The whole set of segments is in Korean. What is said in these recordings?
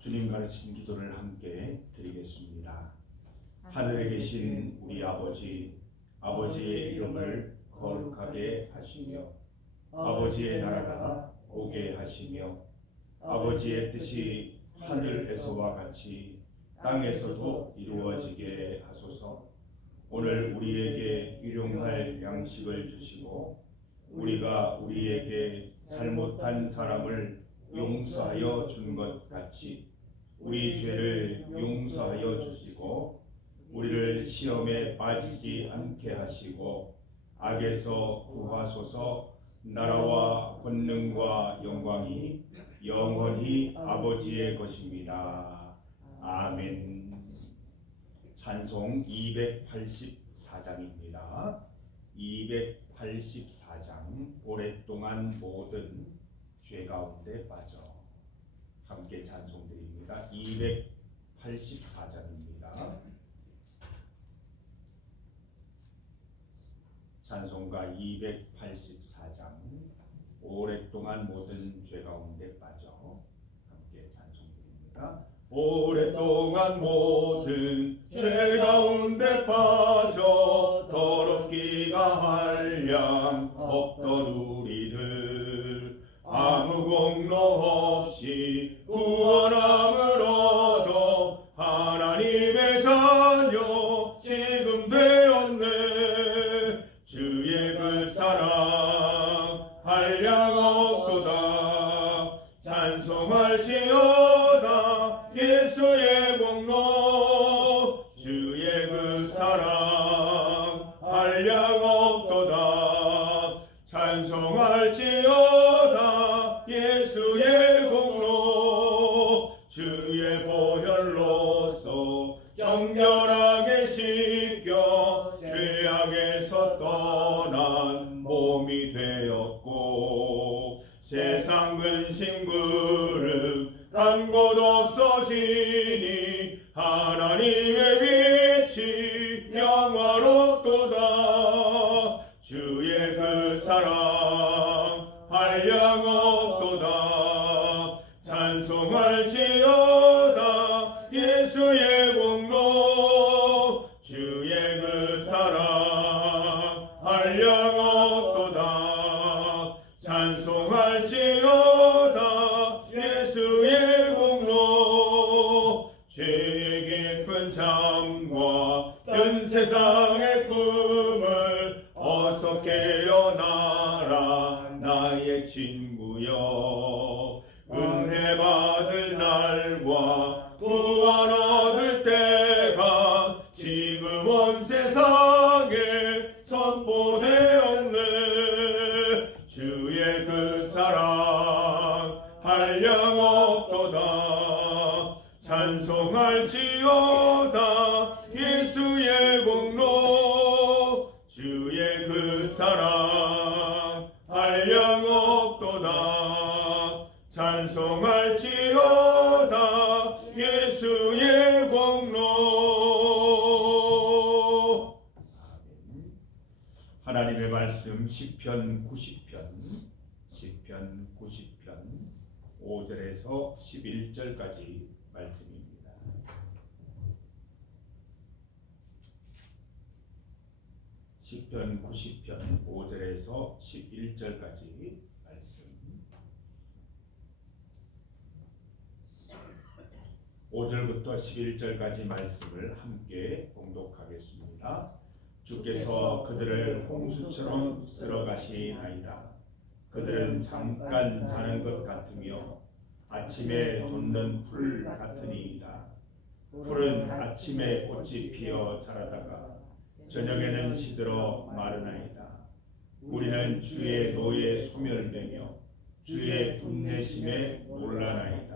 주님 가르친 기도를 함께 드리겠습니다. 하늘에 계신 우리 아버지, 아버지의 이름을 거룩하게 하시며 아버지의 나라가 오게 하시며 아버지의 뜻이 하늘에서와 같이 땅에서도 이루어지게 하소서. 오늘 우리에게 일용할 양식을 주시고 우리가 우리에게 잘못한 사람을 용서하여 준 것 같이 우리 죄를 용서하여 주시고 우리를 시험에 빠지지 않게 하시고 악에서 구하소서. 나라와 권능과 영광이 영원히 아버지의 것입니다. 아멘. 찬송 284장입니다. 284장 오랫동안 모든 죄 가운데 빠져. 함께 찬송드립니다. 284장입니다. 찬송가 284장 오랫동안 모든 죄 가운데 빠져. 함께 찬송드립니다. 오랫동안 모든 죄 가운데 빠져 더럽기가 한량 없던 우리들 아무 공로 없이 구원함을 얻어 하나님의 자녀 지금 되었네. 주의 그 사랑 한량 없도다. 찬송할지어다 예수의 공로. 주의 그 사랑 한량 없도다. 찬송할지어다 예수의 공로. 주의 보혈로서 정결하게 씻겨 죄악에서 떠난 몸이 되었고 세상 근심 그릇 간 곳 없어지니 하나님의 빛이 영화롭도다. 주의 그 사랑 한량 없도다. 찬송할지어다 예수의 공로. 주의 그 사랑 한량 없도다. 찬송할지어다 예수의 공로. 죄의 깊은 잠과 뜬 세상의 꿈을 어서 깨어나라 나의 친구여. 은혜 받을 날과 구원 얻을 때가 지금 온 세상에 선포되었네. 주의 그 사랑 한량 없도다. 찬송할지어다 예수의 공로. 주의 그 사랑 한량 없도다. 찬송할지어다 예수의 공로. 하나님의 말씀 시편 90편 5절에서 11절까지 말씀입니다. 시편 90편 5절에서 11절까지 말씀. 5절부터 11절까지 말씀을 함께 봉독하겠습니다. 주께서 그들을 홍수처럼 쓸어가시나이다. 그들은 잠깐 자는 것 같으며 아침에 돋는 풀 같으니이다. 풀은 아침에 꽃이 피어 자라다가 저녁에는 시들어 마르나이다. 우리는 주의 노에 소멸되며 주의 분내심에 놀라나이다.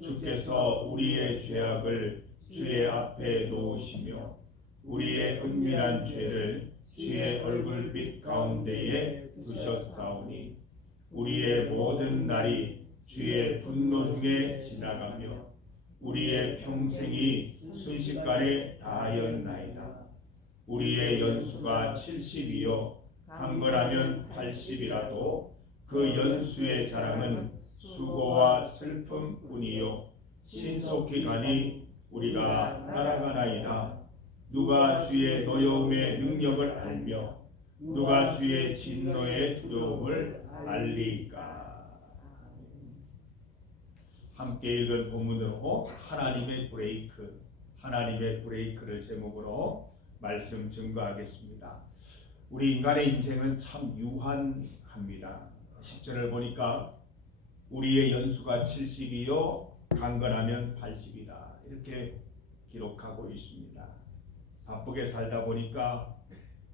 주께서 우리의 죄악을 주의 앞에 놓으시며 우리의 은밀한 죄를 주의 얼굴빛 가운데에 두셨사오니 우리의 모든 날이 주의 분노 중에 지나가며 우리의 평생이 순식간에 다하였나이다. 우리의 연수가 70이요 강건하면 80이라도 그 연수의 자랑은 수고와 슬픔뿐이요 신속히 가니 우리가 날아가나이다. 누가 주의 노여움의 능력을 알며 누가 주의 진노의 두려움을 알리까. 함께 읽은 본문으로 하나님의 브레이크를 제목으로 말씀 증거하겠습니다. 우리 인간의 인생은 참 유한합니다. 10절을 보니까 우리의 연수가 70이요 강건하면 80이다 이렇게 기록하고 있습니다. 바쁘게 살다 보니까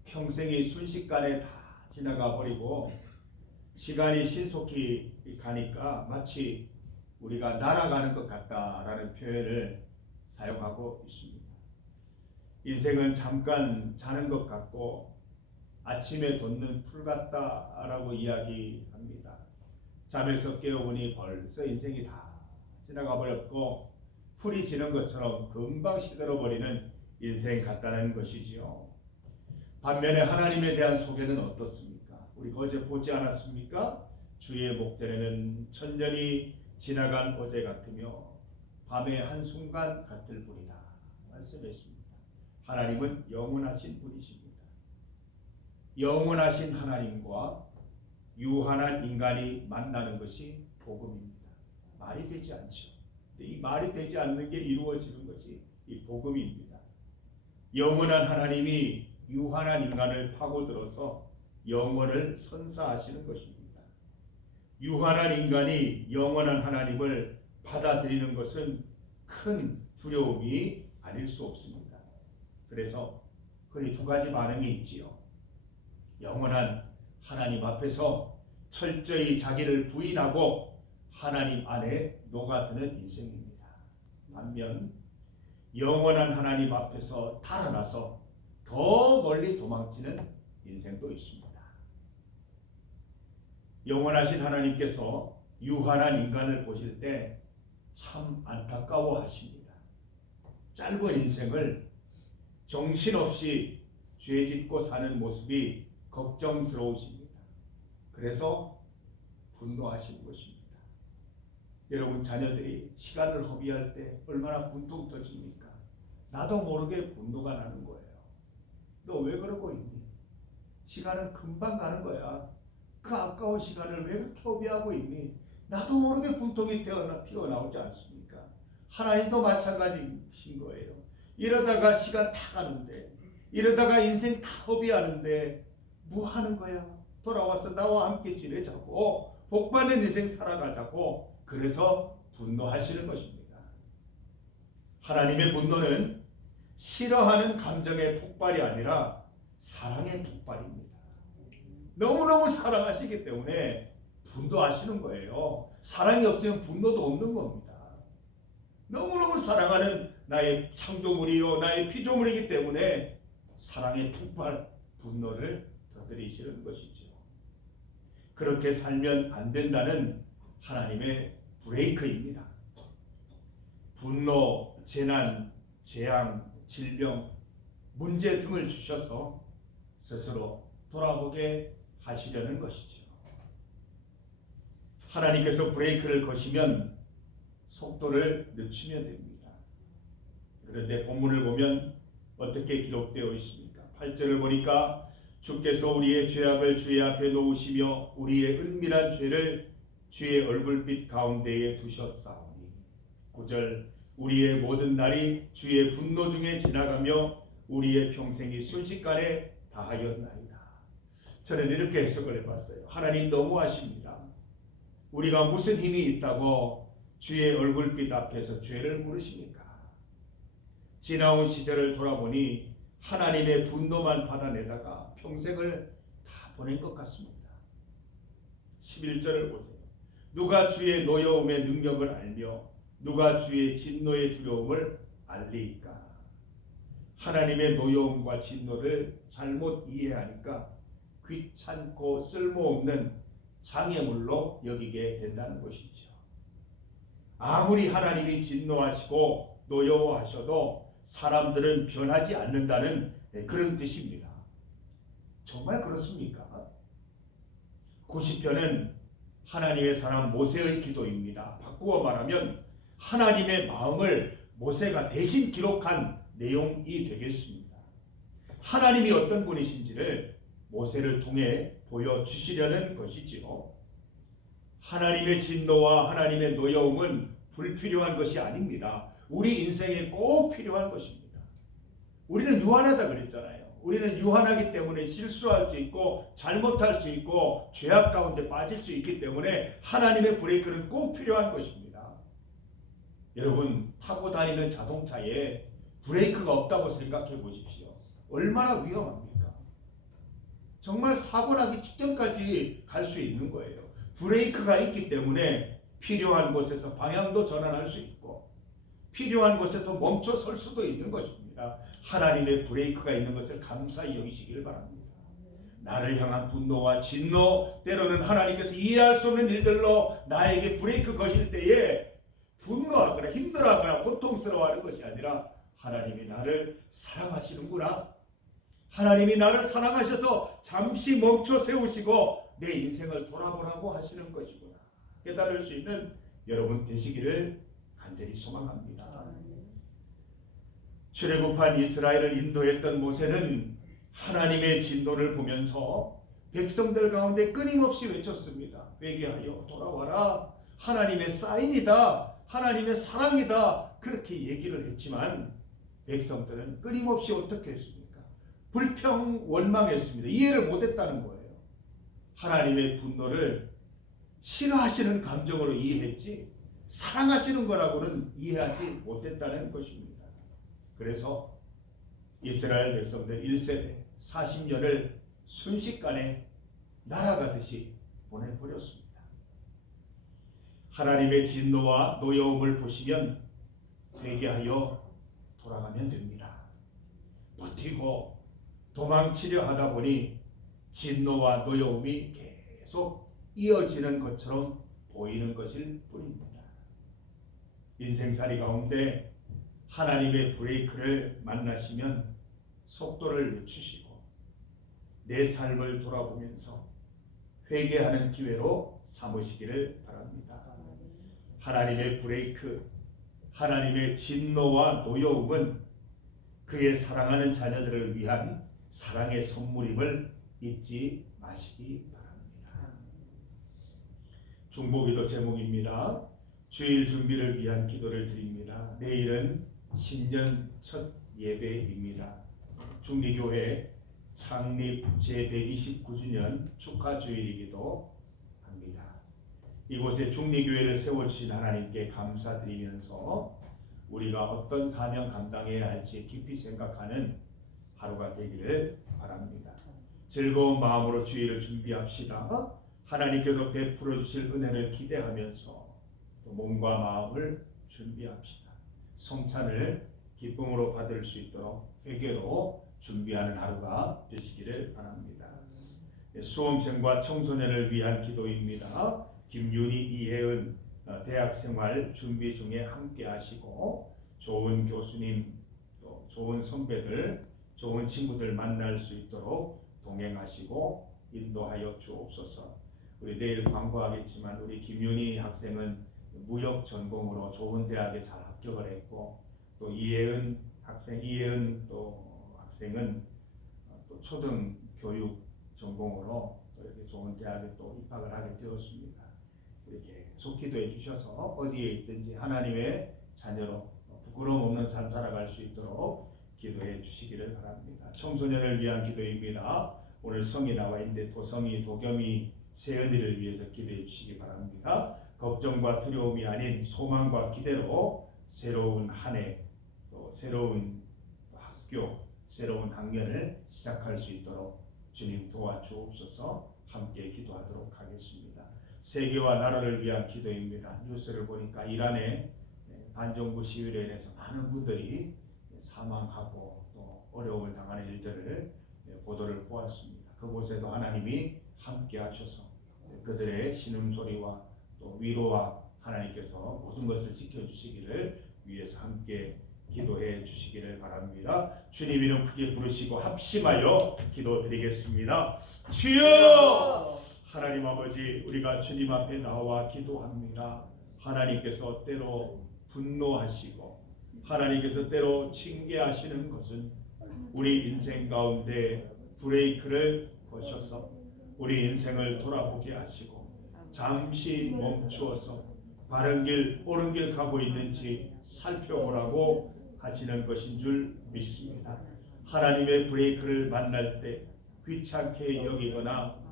평생이 순식간에 다 지나가 버리고 시간이 신속히 가니까 마치 우리가 날아가는 것 같다라는 표현을 사용하고 있습니다. 인생은 잠깐 자는 것 같고 아침에 돋는 풀 같다라고 이야기합니다. 잠에서 깨어보니 벌써 인생이 다 지나가 버렸고 풀이 지는 것처럼 금방 시들어버리는 인생 같다는 것이지요. 반면에 하나님에 대한 소개는 어떻습니까? 우리가 어제 보지 않았습니까? 주의 목전에는 천년이 지나간 어제 같으며 밤의 한순간 같을 뿐이다 말씀했습니다. 하나님은 영원하신 분이십니다. 영원하신 하나님과 유한한 인간이 만나는 것이 복음입니다. 말이 되지 않죠. 이 말이 되지 않는 게 이루어지는 것이 이 복음입니다. 영원한 하나님이 유한한 인간을 파고들어서 영원을 선사하시는 것입니다. 유한한 인간이 영원한 하나님을 받아들이는 것은 큰 두려움이 아닐 수 없습니다. 그래서 흔히 두 가지 반응이 있지요. 영원한 하나님 앞에서 철저히 자기를 부인하고 하나님 안에 녹아드는 인생입니다. 반면 영원한 하나님 앞에서 달아나서 더 멀리 도망치는 인생도 있습니다. 영원하신 하나님께서 유한한 인간을 보실 때 참 안타까워하십니다. 짧은 인생을 정신없이 죄짓고 사는 모습이 걱정스러우십니다. 그래서 분노하시는 것입니다. 여러분 자녀들이 시간을 허비할 때 얼마나 분통 터집니까? 나도 모르게 분노가 나는 거예요. 너 왜 그러고 있니? 시간은 금방 가는 거야. 그 아까운 시간을 왜 그렇게 허비하고 있니? 나도 모르게 분통이 튀어나오지 않습니까? 하나님도 마찬가지신 거예요. 이러다가 시간 다 가는데, 이러다가 인생 다 허비하는데 뭐 하는 거야? 돌아와서 나와 함께 지내자고, 복받는 인생 살아가자고. 그래서 분노하시는 것입니다. 하나님의 분노는 싫어하는 감정의 폭발이 아니라 사랑의 폭발입니다. 너무너무 사랑하시기 때문에 분노하시는 거예요. 사랑이 없으면 분노도 없는 겁니다. 너무너무 사랑하는 나의 창조물이요 나의 피조물이기 때문에 사랑의 폭발, 분노를 터뜨리시는 것이죠. 그렇게 살면 안 된다는 하나님의 브레이크입니다. 분노, 재난, 재앙, 질병, 문제 등을 주셔서 스스로 돌아보게 하시려는 것이죠. 하나님께서 브레이크를 거시면 속도를 늦추면 됩니다. 그런데 본문을 보면 어떻게 기록되어 있습니까? 8절을 보니까 주께서 우리의 죄악을 주의 앞에 놓으시며 우리의 은밀한 죄를 주의 얼굴빛 가운데에 두셨사오니. 9절 우리의 모든 날이 주의 분노 중에 지나가며 우리의 평생이 순식간에 다하였나이다. 저는 이렇게 해석을 해봤어요. 하나님 너무하십니다. 우리가 무슨 힘이 있다고 주의 얼굴빛 앞에서 죄를 물으십니까? 지나온 시절을 돌아보니 하나님의 분노만 받아내다가 평생을 다 보낸 것 같습니다. 11절을 보세요. 누가 주의 노여움의 능력을 알며 누가 주의 진노의 두려움을 알리까? 하나님의 노여움과 진노를 잘못 이해하니까 귀찮고 쓸모없는 장애물로 여기게 된다는 것이죠. 아무리 하나님이 진노하시고 노여워하셔도 사람들은 변하지 않는다는 그런 뜻입니다. 정말 그렇습니까? 90편은 하나님의 사람 모세의 기도입니다. 바꾸어 말하면 하나님의 마음을 모세가 대신 기록한 내용이 되겠습니다. 하나님이 어떤 분이신지를 모세를 통해 보여주시려는 것이지요. 하나님의 진노와 하나님의 노여움은 불필요한 것이 아닙니다. 우리 인생에 꼭 필요한 것입니다. 우리는 유한하다 그랬잖아요. 우리는 유한하기 때문에 실수할 수 있고 잘못할 수 있고 죄악 가운데 빠질 수 있기 때문에 하나님의 브레이크는 꼭 필요한 것입니다. 여러분, 타고 다니는 자동차에 브레이크가 없다고 생각해 보십시오. 얼마나 위험합니까? 정말 사고 나기 직전까지 갈 수 있는 거예요. 브레이크가 있기 때문에 필요한 곳에서 방향도 전환할 수 있고 필요한 곳에서 멈춰 설 수도 있는 것입니다. 하나님의 브레이크가 있는 것을 감사히 여기시기를 바랍니다. 나를 향한 분노와 진노, 때로는 하나님께서 이해할 수 없는 일들로 나에게 브레이크 거실 때에 분노하거나 힘들어하거나 고통스러워하는 것이 아니라 하나님이 나를 사랑하시는구나. 하나님이 나를 사랑하셔서 잠시 멈춰 세우시고 내 인생을 돌아보라고 하시는 것이구나. 깨달을 수 있는 여러분 되시기를 간절히 소망합니다. 출애굽한 이스라엘을 인도했던 모세는 하나님의 진노를 보면서 백성들 가운데 끊임없이 외쳤습니다. 회개하여 돌아와라. 하나님의 사인이다. 하나님의 사랑이다. 그렇게 얘기를 했지만 백성들은 끊임없이 어떻게 했습니까? 불평 원망했습니다. 이해를 못했다는 거예요. 하나님의 분노를 싫어하시는 감정으로 이해했지 사랑하시는 거라고는 이해하지 못했다는 것입니다. 그래서 이스라엘 백성들 1세대 40년을 순식간에 날아가듯이 보내버렸습니다. 하나님의 진노와 노여움을 보시면 회개하여 돌아가면 됩니다. 버티고 도망치려 하다 보니 진노와 노여움이 계속 이어지는 것처럼 보이는 것일 뿐입니다. 인생살이 가운데 하나님의 브레이크를 만나시면 속도를 늦추시고 내 삶을 돌아보면서 회개하는 기회로 삼으시기를 바랍니다. 하나님의 브레이크, 하나님의 진노와 노여움은 그의 사랑하는 자녀들을 위한 사랑의 선물임을 잊지 마시기 바랍니다. 중보기도 제목입니다. 주일 준비를 위한 기도를 드립니다. 내일은 신년 첫 예배입니다. 중리교회 창립 제129주년 축하주일이기도 합니다. 이곳에 중리교회를 세워주신 하나님께 감사드리면서 우리가 어떤 사명 감당해야 할지 깊이 생각하는 하루가 되기를 바랍니다. 즐거운 마음으로 주일을 준비합시다. 하나님께서 베풀어 주실 은혜를 기대하면서 또 몸과 마음을 준비합시다. 성찬을 기쁨으로 받을 수 있도록 회개로 준비하는 하루가 되시기를 바랍니다. 수험생과 청소년을 위한 기도입니다. 김윤희, 이혜은 대학생활 준비 중에 함께 하시고 좋은 교수님, 또 좋은 선배들, 좋은 친구들 만날 수 있도록 동행하시고 인도하여 주옵소서. 우리 내일 광고하겠지만 우리 김윤희 학생은 무역 전공으로 좋은 대학에 잘 합격을 했고 또 이혜은 학생은 또 초등 교육 전공으로 또 이렇게 좋은 대학에 또 입학을 하게 되었습니다. 이렇게 계속 기도해 주셔서 어디에 있든지 하나님의 자녀로 부끄러움 없는 삶 살아갈 수 있도록 기도해 주시기를 바랍니다. 청소년을 위한 기도입니다. 오늘 성이 나와 있는데 도성이, 도겸이, 세연이를 위해서 기도해 주시기 바랍니다. 걱정과 두려움이 아닌 소망과 기대로 새로운 한 해, 또 새로운 학교, 새로운 학년을 시작할 수 있도록 주님 도와주옵소서. 함께 기도하도록 하겠습니다. 세계와 나라를 위한 기도입니다. 뉴스를 보니까 이란의 반정부 시위로 인해서 많은 분들이 사망하고 또 어려움을 당하는 일들을 보도를 보았습니다. 그곳에도 하나님이 함께 하셔서 그들의 신음소리와 또 위로와 하나님께서 모든 것을 지켜주시기를 위해서 함께 기도해 주시기를 바랍니다. 주님 이름 크게 부르시고 합심하여 기도드리겠습니다. 주여! 하나님 아버지, 우리가 주님 앞에 나와 기도합니다. 하나님께서 때로 분노하시고 하나님께서 때로 징계하시는 것은 우리 인생 가운데 브레이크를 거셔서 우리 인생을 돌아보게 하시고 잠시 멈추어서 바른 길, 옳은 길 가고 있는지 살펴보라고 하시는 것인 줄 믿습니다. 하나님의 브레이크를 만날 때 귀찮게 여기거나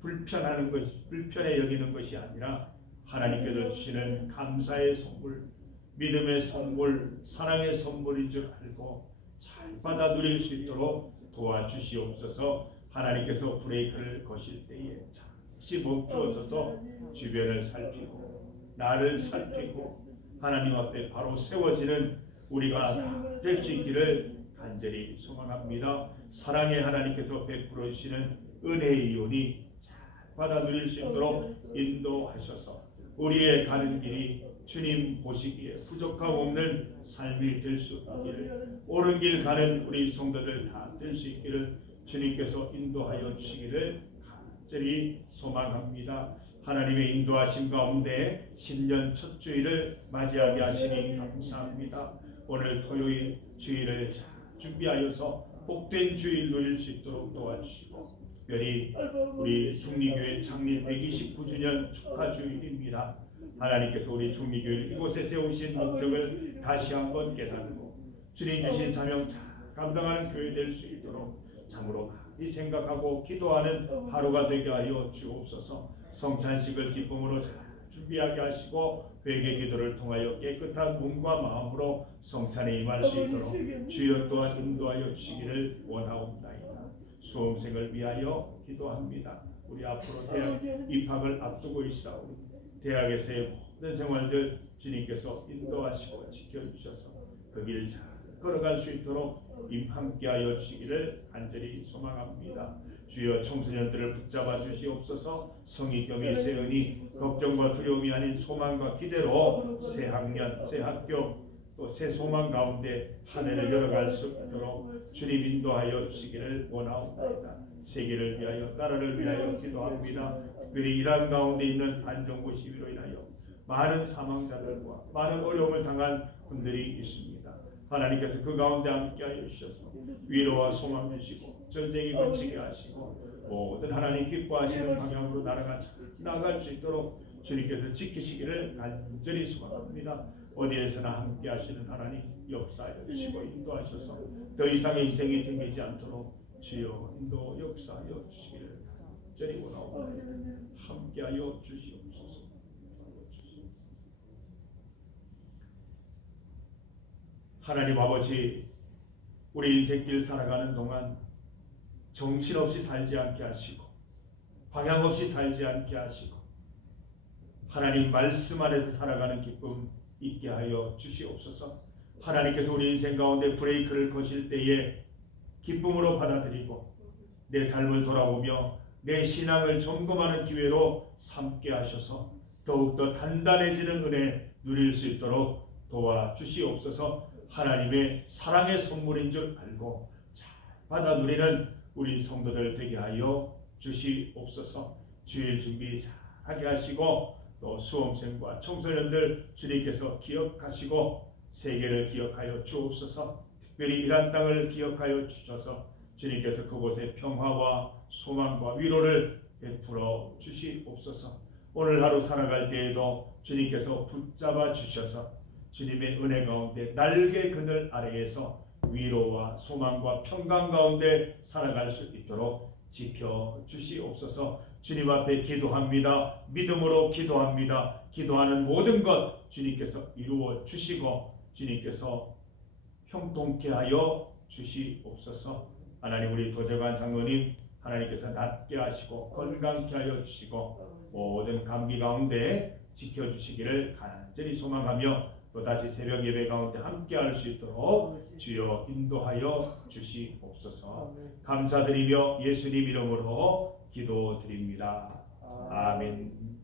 불편해 여기는 것이 아니라 하나님께서 주시는 감사의 선물, 믿음의 선물, 사랑의 선물인 줄 알고 잘 받아 누릴 수 있도록 도와주시옵소서. 하나님께서 브레이크를 거실 때에 잠시 멈추어서서 주변을 살피고 나를 살피고 하나님 앞에 바로 세워지는 우리가 다 될 수 있기를 간절히 소망합니다. 사랑의 하나님께서 베풀어 주시는 은혜의 이온이 잘 받아 누릴 수 있도록 인도하셔서 우리의 가는 길이 주님 보시기에 부족함 없는 삶이 될 수 있기를, 옳은 길 가는 우리 성도들 다 될 수 있기를 주님께서 인도하여 주시기를 간절히 소망합니다. 하나님의 인도하심 가운데 신년 첫 주일을 맞이하게 하시니 감사합니다. 오늘 토요일 주일을 잘 준비하여서 복된 주일 누릴 수 있도록 도와주시고, 특별히 우리 중리교회 창립 129주년 축하 주일입니다. 하나님께서 우리 중리교회를 이곳에 세우신 목적을 다시 한번 깨닫고 주님 주신 사명 잘 감당하는 교회 될 수 있도록 참으로 많이 생각하고 기도하는 하루가 되게 하여 주옵소서. 성찬식을 기쁨으로 잘 준비하게 하시고 회개 기도를 통하여 깨끗한 몸과 마음으로 성찬에 임할 수 있도록 주여 또한 인도하여 주시기를 원하옵나이다. 수험생을 위하여 기도합니다. 우리 앞으로 대학 입학을 앞두고 있사오니 대학에서의 모든 생활들 주님께서 인도하시고 지켜주셔서 그 길 잘 걸어갈 수 있도록 함께하여 주시기를 간절히 소망합니다. 주여 청소년들을 붙잡아 주시옵소서. 성의, 경의, 세은이 걱정과 두려움이 아닌 소망과 기대로 새 학년, 새 학교 또 새 소망 가운데 한 해를 열어갈 수 있도록 주님 인도하여 주시기를 원하옵나이다. 세계를 위하여 나라를 위하여 기도합니다. 특별히 이란 가운데 있는 안정부 시위로 인하여 많은 사망자들과 많은 어려움을 당한 분들이 있습니다. 하나님께서 그 가운데 함께하여 주셔서 위로와 소망 주시고 전쟁이 그치게 하시고 모든 하나님 기뻐하시는 방향으로 나라가 잘 나아갈 수 있도록 주님께서 지키시기를 간절히 소망합니다. 어디에서나 함께하시는 하나님 역사하여 주시고 인도하셔서 더 이상의 희생이 생기지 않도록 주여 인도 역사하여 주시기를 간절히 원하옵나이다. 함께하여 주시옵소서. 하나님 아버지, 우리 인생길 살아가는 동안 정신없이 살지 않게 하시고 방향 없이 살지 않게 하시고 하나님 말씀 안에서 살아가는 기쁨 있게 하여 주시옵소서. 하나님께서 우리 인생 가운데 브레이크를 거실 때에 기쁨으로 받아들이고 내 삶을 돌아보며 내 신앙을 점검하는 기회로 삼게 하셔서 더욱더 단단해지는 은혜 누릴 수 있도록 도와주시옵소서. 하나님의 사랑의 선물인 줄 알고 잘 받아 누리는 우리 성도들 되게 하여 주시옵소서. 주일 준비 잘 하게 하시고 또 수험생과 청소년들 주님께서 기억하시고 세계를 기억하여 주옵소서. 특별히 이란 땅을 기억하여 주셔서 주님께서 그곳에 평화와 소망과 위로를 베풀어 주시옵소서. 오늘 하루 살아갈 때에도 주님께서 붙잡아 주셔서 주님의 은혜 가운데 날개 그늘 아래에서 위로와 소망과 평강 가운데 살아갈 수 있도록 지켜 주시옵소서. 주님 앞에 기도합니다. 믿음으로 기도합니다. 기도하는 모든 것 주님께서 이루어 주시고 주님께서 형통케 하여 주시옵소서. 하나님, 우리 도저간 장로님 하나님께서 낫게 하시고 건강케 하여 주시고 모든 감기 가운데 지켜주시기를 간절히 소망하며 또다시 새벽 예배 가운데 함께할 수 있도록 주여 인도하여 주시옵소서. 감사드리며 예수님 이름으로 기도드립니다. 아멘.